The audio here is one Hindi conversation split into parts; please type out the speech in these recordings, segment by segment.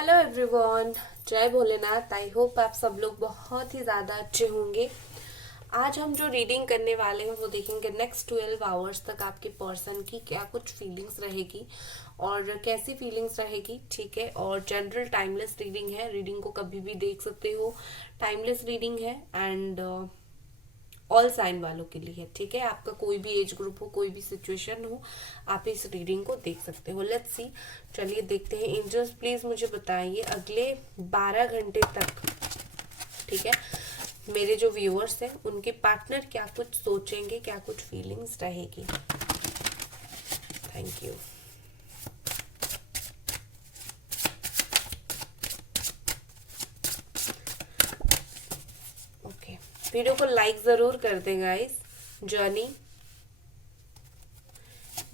हेलो एवरीवन, जय भोलेनाथ। आई होप आप सब लोग बहुत ही ज़्यादा अच्छे होंगे। आज हम जो रीडिंग करने वाले हैं वो देखेंगे नेक्स्ट 12 आवर्स तक आपके पर्सन की क्या कुछ फीलिंग्स रहेगी और कैसी फीलिंग्स रहेगी। ठीक है, और जनरल टाइमलेस रीडिंग है, रीडिंग को कभी भी देख सकते हो। टाइमलेस रीडिंग है एंड ऑल साइन वालों के लिए है। ठीक है, आपका कोई भी एज ग्रुप हो, कोई भी सिचुएशन हो, आप इस रीडिंग को देख सकते हो। लेट्स सी, चलिए देखते हैं। एंजल्स प्लीज मुझे बताइए अगले 12 घंटे तक, ठीक है, मेरे जो व्यूअर्स हैं उनके पार्टनर क्या कुछ सोचेंगे, क्या कुछ फीलिंग्स रहेगी। Thank you. ओके, वीडियो को लाइक जरूर कर दें guys. Journey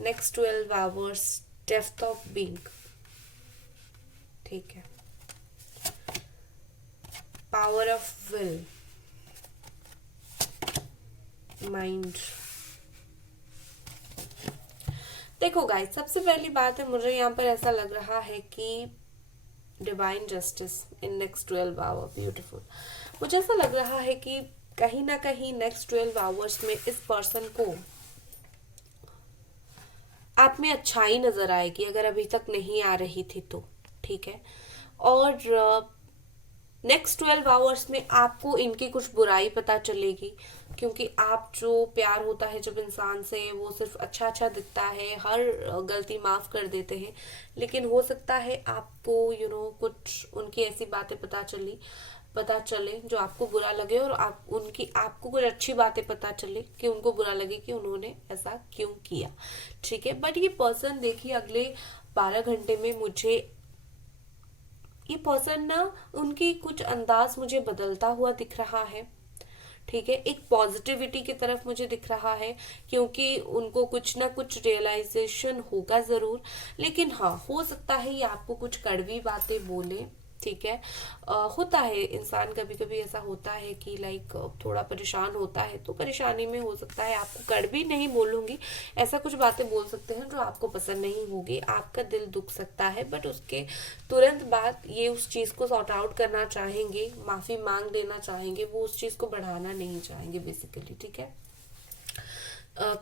next 12 hours, depth of being. ठीक है, पावर ऑफ विल, माइंड। देखो गाइस, सबसे पहली बात है, मुझे यहाँ पर ऐसा लग रहा है कि divine justice in next 12 hour, beautiful. मुझे ऐसा लग रहा है कि कहीं ना कहीं नेक्स्ट 12 आवर्स में इस पर्सन को आप में अच्छाई नजर आएगी, अगर अभी तक नहीं आ रही थी तो। ठीक है, और नेक्स्ट 12 आवर्स में आपको इनकी कुछ बुराई पता चलेगी, क्योंकि आप जो प्यार होता है जब इंसान से, वो सिर्फ अच्छा अच्छा दिखता है, हर गलती माफ कर देते हैं। लेकिन हो सकता है आपको कुछ उनकी ऐसी बातें पता चले जो आपको बुरा लगे, और आपको कुछ अच्छी बातें पता चले कि उनको बुरा लगे कि उन्होंने ऐसा क्यों किया। ठीक है, बट ये पर्सन देखिए अगले 12 घंटे में मुझे ये पर्सन ना, उनकी कुछ अंदाज मुझे बदलता हुआ दिख रहा है। ठीक है, एक पॉजिटिविटी की तरफ मुझे दिख रहा है, क्योंकि उनको कुछ ना कुछ रियलाइजेशन होगा जरूर। लेकिन हाँ, हो सकता है ये आपको कुछ कड़वी बातें बोले। ठीक है, होता है, इंसान कभी कभी ऐसा होता है कि लाइक थोड़ा परेशान होता है, तो परेशानी में हो सकता है आपको, कड़वी नहीं बोलूंगी, ऐसा कुछ बातें बोल सकते हैं जो आपको पसंद नहीं होगी, आपका दिल दुख सकता है। बट उसके तुरंत बाद ये उस चीज को सॉर्ट आउट करना चाहेंगे, माफी मांग लेना चाहेंगे, वो उस चीज को बढ़ाना नहीं चाहेंगे बेसिकली। ठीक है,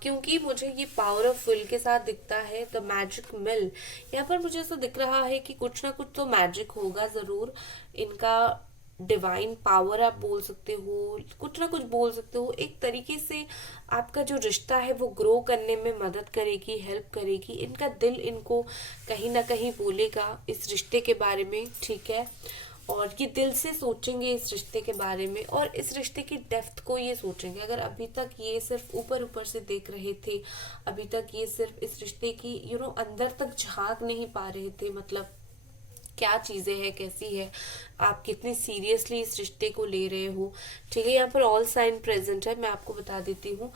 क्योंकि मुझे ये पावर ऑफ विल के साथ दिखता है, द मैजिक मिल। यहाँ पर मुझे ऐसा दिख रहा है कि कुछ ना कुछ तो मैजिक होगा जरूर इनका। डिवाइन पावर आप बोल सकते हो, कुछ ना कुछ बोल सकते हो, एक तरीके से आपका जो रिश्ता है वो ग्रो करने में मदद करेगी, हेल्प करेगी। इनका दिल इनको कहीं ना कहीं बोलेगा इस रिश्ते के बारे में। ठीक है, और ये दिल से सोचेंगे इस रिश्ते के बारे में, और इस रिश्ते की डेप्थ को ये सोचेंगे। अगर अभी तक ये सिर्फ ऊपर ऊपर से देख रहे थे, अभी तक ये सिर्फ इस रिश्ते की अंदर तक झांक नहीं पा रहे थे, मतलब क्या चीजें हैं, कैसी है, आप कितनी सीरियसली इस रिश्ते को ले रहे हो। ठीक है, यहाँ पर ऑल साइन प्रेजेंट है, मैं आपको बता देती हूँ।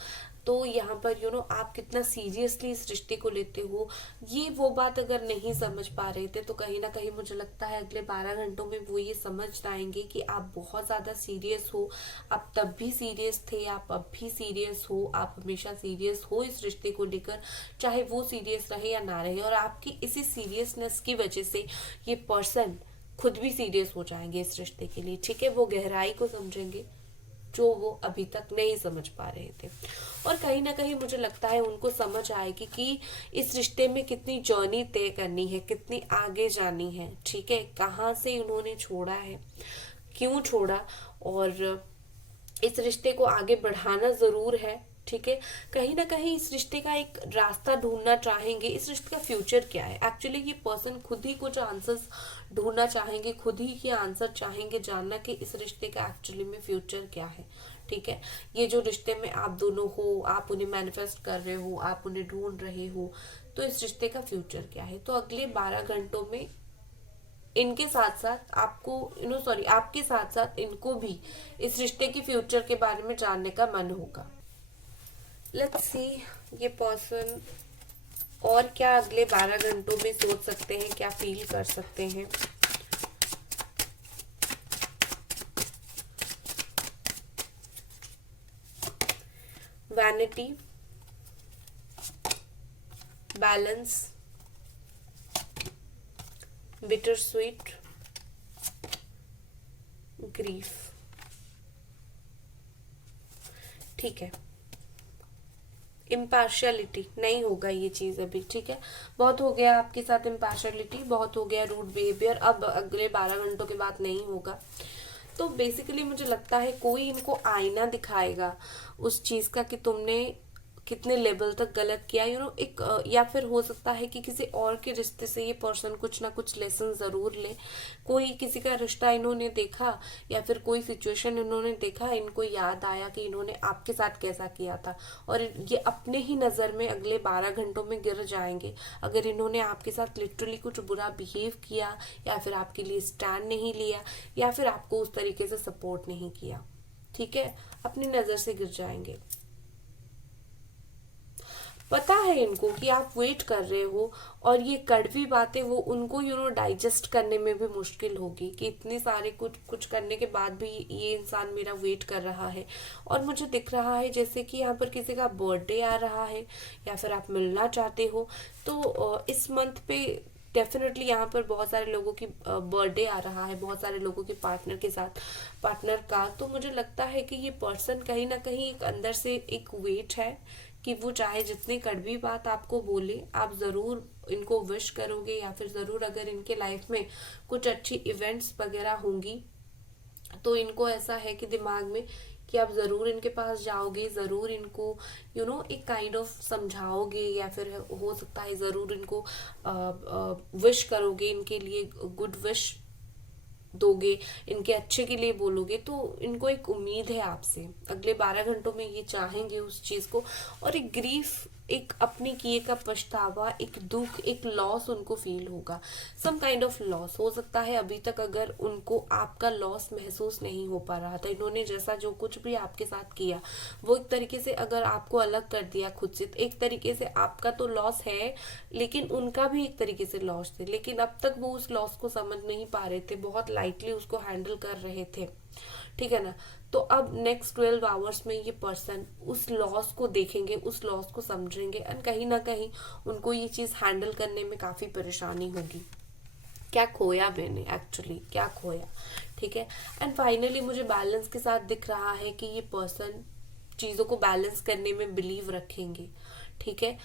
तो यहाँ पर आप कितना सीरियसली इस रिश्ते को लेते हो, ये वो बात अगर नहीं समझ पा रहे थे, तो कहीं ना कहीं मुझे लगता है अगले 12 घंटों में वो ये समझ आएंगे कि आप बहुत ज्यादा सीरियस हो। आप तब भी सीरियस थे, आप अब भी सीरियस हो, आप हमेशा सीरियस हो इस रिश्ते को लेकर, चाहे वो सीरियस रहे या ना रहे। और आपकी इसी सीरियसनेस की वजह से ये पर्सन खुद भी सीरियस हो जाएंगे इस रिश्ते के लिए। ठीक है, वो गहराई को समझेंगे जो वो अभी तक नहीं समझ पा रहे थे, और कहीं ना कहीं मुझे लगता है उनको समझ आएगी कि इस रिश्ते में कितनी जर्नी तय करनी है, कितनी आगे जानी है। ठीक है, कहाँ से उन्होंने छोड़ा है, क्यों छोड़ा, और इस रिश्ते को आगे बढ़ाना जरूर है। ठीक है, कहीं ना कहीं इस रिश्ते का एक रास्ता ढूंढना चाहेंगे, इस रिश्ते का फ्यूचर क्या है। एक्चुअली ये पर्सन खुद ही कुछ आंसर्स ढूंढना चाहेंगे, खुद ही के आंसर चाहेंगे जानना कि इस रिश्ते का एक्चुअली में फ्यूचर क्या है। ठीक है, ये जो रिश्ते में आप दोनों हो, आप उन्हें मैनिफेस्ट कर रहे हो, आप उन्हें ढूंढ रहे हो, तो इस रिश्ते का फ्यूचर क्या है। तो अगले 12 घंटों में इनके साथ साथ आपको सॉरी, आपके साथ साथ इनको भी इस रिश्ते की फ्यूचर के बारे में जानने का मन होगा। लेट्स सी, ये पर्सन और क्या अगले 12 घंटों में सोच सकते हैं, क्या फील कर सकते हैं। Vanity, balance, bitter sweet, grief, ठीक है। इम्पार्शियलिटी नहीं होगा ये चीज अभी, ठीक है। बहुत हो गया आपके साथ इम्पार्शियलिटी, बहुत हो गया रूड बिहेवियर, अब अगले 12 घंटों के बाद नहीं होगा। तो बेसिकली मुझे लगता है कोई इनको आईना दिखाएगा उस चीज का कि तुमने कितने लेवल तक गलत किया, एक या फिर हो सकता है कि किसी और के रिश्ते से ये पर्सन कुछ ना कुछ लेसन जरूर ले। कोई किसी का रिश्ता इन्होंने देखा या फिर कोई सिचुएशन इन्होंने देखा, इनको याद आया कि इन्होंने आपके साथ कैसा किया था, और ये अपने ही नजर में अगले 12 घंटों में गिर जाएंगे अगर इन्होंने आपके साथ लिटरली कुछ बुरा बिहेव किया, या फिर आपके लिए स्टैंड नहीं लिया, या फिर आपको उस तरीके से सपोर्ट नहीं किया, ठीक है। अपनी नजर से गिर जाएंगे। पता है इनको कि आप वेट कर रहे हो, और ये कड़वी बातें वो उनको डाइजेस्ट करने में भी मुश्किल होगी कि इतने सारे कुछ कुछ करने के बाद भी ये इंसान मेरा वेट कर रहा है। और मुझे दिख रहा है जैसे कि यहाँ पर किसी का बर्थडे आ रहा है, या फिर आप मिलना चाहते हो, तो इस मंथ पे डेफिनेटली यहाँ पर बहुत सारे लोगों की बर्थडे आ रहा है, बहुत सारे लोगों के पार्टनर के साथ, पार्टनर का। तो मुझे लगता है कि ये पर्सन कहीं ना कहीं एक अंदर से एक वेट है कि वो चाहे जितनी कड़वी बात आपको बोले, आप जरूर इनको विश करोगे, या फिर जरूर अगर इनके लाइफ में कुछ अच्छी इवेंट्स वगैरह होंगी तो इनको ऐसा है कि दिमाग में कि आप जरूर इनके पास जाओगे, जरूर इनको एक काइंड ऑफ समझाओगे, या फिर हो सकता है जरूर इनको विश करोगे, इनके लिए गुड विश दोगे, इनके अच्छे के लिए बोलोगे। तो इनको एक उम्मीद है आपसे, अगले 12 घंटों में ये चाहेंगे उस चीज को। और एक ग्रीफ, एक अपने किए का पछतावा, एक दुख, एक लॉस उनको फील होगा, सम काइंड ऑफ लॉस हो सकता है। अभी तक अगर उनको आपका लॉस महसूस नहीं हो पा रहा था, इन्होंने जैसा जो कुछ भी आपके साथ किया वो एक तरीके से अगर आपको अलग कर दिया खुद से, एक तरीके से आपका तो लॉस है, लेकिन उनका भी एक तरीके से लॉस थे, लेकिन अब तक वो उस लॉस को समझ नहीं पा रहे थे, बहुत लाइटली उसको हैंडल कर रहे थे, ठीक है ना। तो अब नेक्स्ट 12 आवर्स में ये पर्सन उस लॉस को देखेंगे, उस लॉस को समझेंगे, एंड कहीं ना कहीं उनको ये चीज हैंडल करने में काफी परेशानी होगी। क्या खोया मैंने, एक्चुअली क्या खोया, ठीक है। एंड फाइनली मुझे बैलेंस के साथ दिख रहा है कि ये पर्सन चीजों को बैलेंस करने में बिलीव रखेंगे, ठीक है।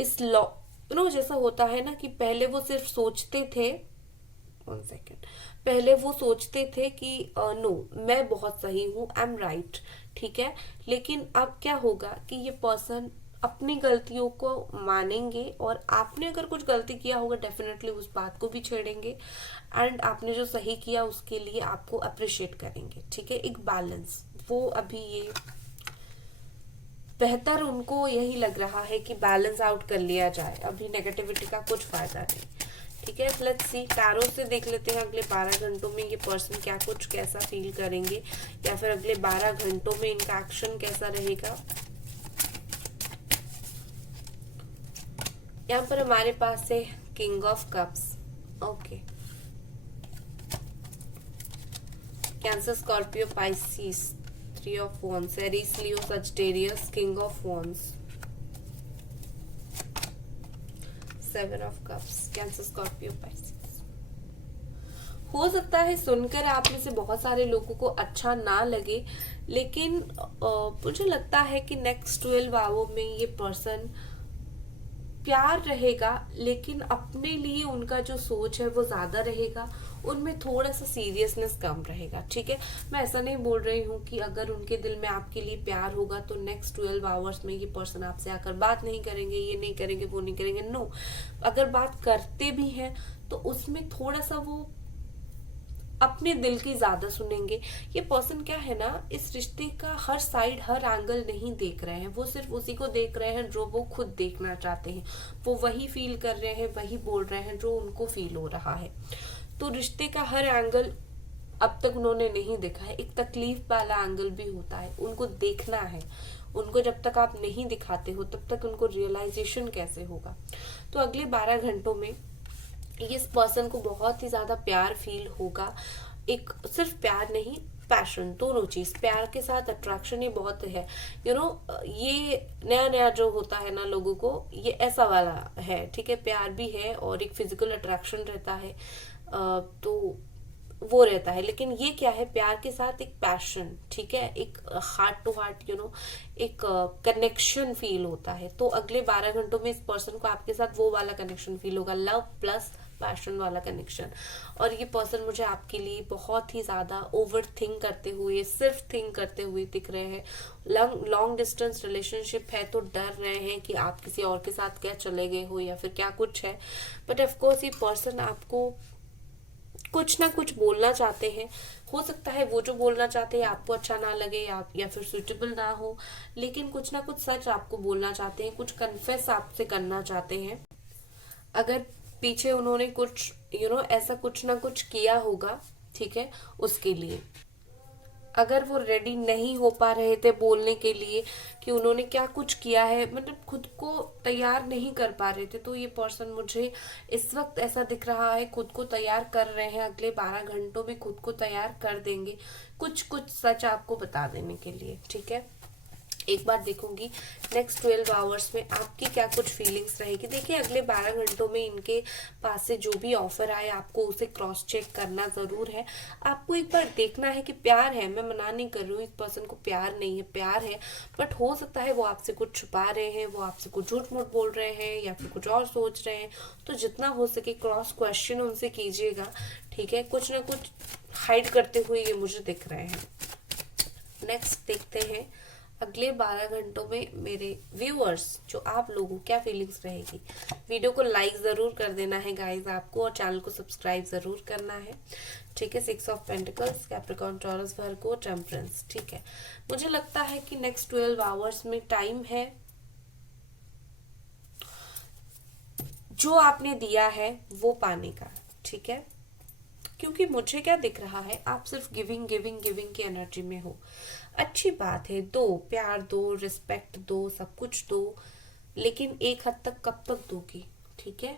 इस लॉ जैसा होता है ना कि पहले वो सिर्फ सोचते थे, 1 सेकेंड, पहले वो सोचते थे कि नो मैं बहुत सही हूँ, आई एम राइट, ठीक है। लेकिन अब क्या होगा कि ये पर्सन अपनी गलतियों को मानेंगे, और आपने अगर कुछ गलती किया होगा डेफिनेटली उस बात को भी छेड़ेंगे, एंड आपने जो सही किया उसके लिए आपको अप्रिशिएट करेंगे, ठीक है। एक बैलेंस, वो अभी ये बेहतर उनको यही लग रहा है कि बैलेंस आउट कर लिया जाए, अभी नेगेटिविटी का कुछ फायदा नहीं, ठीक है। लेट्स सी, टैरो से देख लेते हैं अगले 12 घंटों में ये पर्सन क्या कुछ कैसा फील करेंगे, या फिर अगले 12 घंटों में इनका एक्शन कैसा रहेगा। यहाँ पर हमारे पास है king of cups, okay. Cancer, Scorpio, Pisces, 3 of wands, Aries, Leo, Sagittarius, king of wands, 7 of cups, cancer, Scorpio, Pisces. हो सकता है सुनकर आप में से बहुत सारे लोगों को अच्छा ना लगे, लेकिन मुझे लगता है कि नेक्स्ट 12 आवर में ये पर्सन प्यार रहेगा, लेकिन अपने लिए उनका जो सोच है वो ज्यादा रहेगा, उनमें थोड़ा सा सीरियसनेस कम रहेगा, ठीक है। मैं ऐसा नहीं बोल रही हूँ कि अगर उनके दिल में आपके लिए प्यार होगा तो नेक्स्ट 12 आवर्स में ये पर्सन आपसे आकर बात नहीं करेंगे, ये नहीं करेंगे, वो नहीं करेंगे, नो। अगर बात करते भी हैं तो उसमें थोड़ा सा वो अपने दिल की ज्यादा सुनेंगे। ये पर्सन क्या है ना, इस रिश्ते का हर साइड, हर एंगल नहीं देख रहे हैं, वो सिर्फ उसी को देख रहे हैं जो वो खुद देखना चाहते हैं, वो वही फील कर रहे हैं, वही बोल रहे हैं जो उनको फील हो रहा है। तो रिश्ते का हर एंगल अब तक उन्होंने नहीं देखा है, एक तकलीफ वाला एंगल भी होता है, उनको देखना है। उनको जब तक आप नहीं दिखाते हो तब तक उनको रियलाइजेशन कैसे होगा। तो अगले 12 घंटों में इस पर्सन को बहुत ही ज्यादा प्यार फील होगा, एक सिर्फ प्यार नहीं, पैशन, दोनों चीज, प्यार के साथ अट्रैक्शन ही बहुत है, ये नया नया जो होता है ना लोगों को, ये ऐसा वाला है, ठीक है। प्यार भी है और एक फिजिकल अट्रैक्शन रहता है, तो वो रहता है। लेकिन ये क्या है, प्यार के साथ एक पैशन, ठीक है, एक हार्ट टू हार्ट एक कनेक्शन फील होता है। तो अगले 12 घंटों में इस पर्सन को आपके साथ वो वाला कनेक्शन फील होगा, लव प्लस पैशन वाला कनेक्शन। और ये पर्सन मुझे आपके लिए बहुत ही ज्यादा ओवर थिंक करते हुए, सिर्फ थिंक करते हुए दिख रहे हैं। लॉन्ग डिस्टेंस रिलेशनशिप है तो डर रहे हैं कि आप किसी और के साथ क्या चले गए हो या फिर क्या कुछ है। बट ऑफकोर्स ये पर्सन आपको कुछ ना कुछ बोलना चाहते हैं। हो सकता है वो जो बोलना चाहते हैं आपको अच्छा ना लगे या फिर सुइटेबल ना हो, लेकिन कुछ ना कुछ सच आपको बोलना चाहते हैं, कुछ कन्फेस आपसे करना चाहते हैं। अगर पीछे उन्होंने कुछ ऐसा कुछ ना कुछ किया होगा, ठीक है, उसके लिए अगर वो रेडी नहीं हो पा रहे थे बोलने के लिए कि उन्होंने क्या कुछ किया है, मतलब खुद को तैयार नहीं कर पा रहे थे, तो ये पर्सन मुझे इस वक्त ऐसा दिख रहा है खुद को तैयार कर रहे हैं। अगले 12 घंटों में खुद को तैयार कर देंगे कुछ कुछ सच आपको बता देने के लिए, ठीक है। एक बार देखूंगी नेक्स्ट 12 आवर्स में आपकी क्या कुछ फीलिंग्स रहेगी। देखिए अगले 12 घंटों में इनके पास से जो भी ऑफर आए आपको उसे क्रॉस चेक करना जरूर है। आपको एक बार देखना है कि प्यार है, मैं मना नहीं कर रही हूँ इस पर्सन को प्यार नहीं है, प्यार है, बट हो सकता है वो आपसे कुछ छुपा रहे हैं, वो आपसे कुछ झूठ मूठ बोल रहे हैं या फिर कुछ और सोच रहे हैं। तो जितना हो सके क्रॉस क्वेश्चन उनसे कीजिएगा, ठीक है। कुछ ना कुछ हाइड करते हुए ये मुझे दिख रहे हैं। नेक्स्ट देखते हैं अगले 12 घंटों में मेरे व्यूअर्स जो आप लोगों क्या फीलिंग्स रहेगी। वीडियो को लाइक जरूर कर देना है गाइस आपको, और चैनल को सब्सक्राइब जरूर करना है, ठीक है। 6 of pentacles, Capricorn, taurus, Virgo, temperance, ठीक है। मुझे लगता है कि नेक्स्ट 12 आवर्स में टाइम है, जो आपने दिया है वो पाने का, ठीक है। क्योंकि मुझे क्या दिख रहा है, आप सिर्फ गिविंग गिविंग गिविंग की एनर्जी में हो। अच्छी बात है, दो, प्यार दो, रिस्पेक्ट दो, सब कुछ दो, लेकिन एक हद तक कब तक दोगी, ठीक है।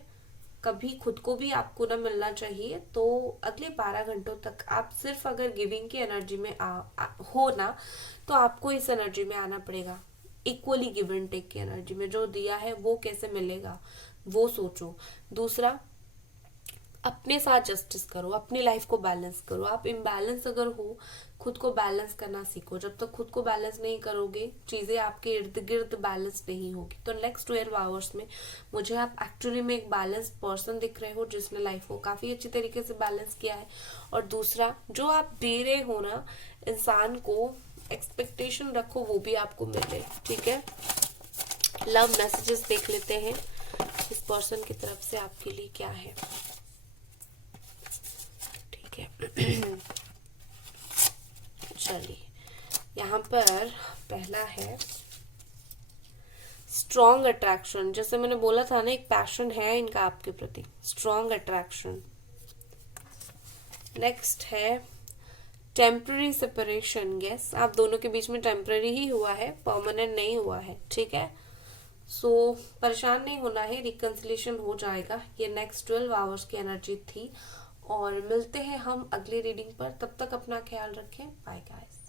कभी खुद को भी आपको ना मिलना चाहिए। तो अगले 12 घंटों तक आप सिर्फ अगर गिविंग की एनर्जी में हो ना, तो आपको इस एनर्जी में आना पड़ेगा, इक्वली गिव एंड टेक की एनर्जी में। जो दिया है वो कैसे मिलेगा वो सोचो। दूसरा, अपने साथ जस्टिस करो, अपनी लाइफ को बैलेंस करो। आप इम्बैलेंस अगर हो, खुद को बैलेंस करना सीखो। जब तक खुद को बैलेंस नहीं करोगे, चीजें आपके इर्द गिर्द बैलेंस नहीं होगी। तो नेक्स्ट 12 आवर्स में मुझे आप एक्चुअली में एक बैलेंस पर्सन दिख रहे हो, जिसने लाइफ को काफी अच्छी तरीके से बैलेंस किया है। और दूसरा, जो आप दे रहे हो ना इंसान को, एक्सपेक्टेशन रखो वो भी आपको मिले, ठीक है। लव मैसेजेस देख लेते हैं इस पर्सन की तरफ से आपके लिए क्या है, ठीक है। चलिए, यहाँ पर पहला है स्ट्रॉन्ग अट्रैक्शन। जैसे मैंने बोला था ना, एक पैशन है इनका आपके प्रति, स्ट्रॉन्ग अट्रैक्शन। नेक्स्ट है टेम्पररी सेपरेशन। यस, आप दोनों के बीच में टेम्पररी ही हुआ है, परमानेंट नहीं हुआ है, ठीक है। सो परेशान नहीं होना है, रिकंसिलेशन हो जाएगा। ये नेक्स्ट 12 आवर्स की एनर्जी थी, और मिलते हैं हम अगली रीडिंग पर। तब तक अपना ख्याल रखें, बाय गाइस।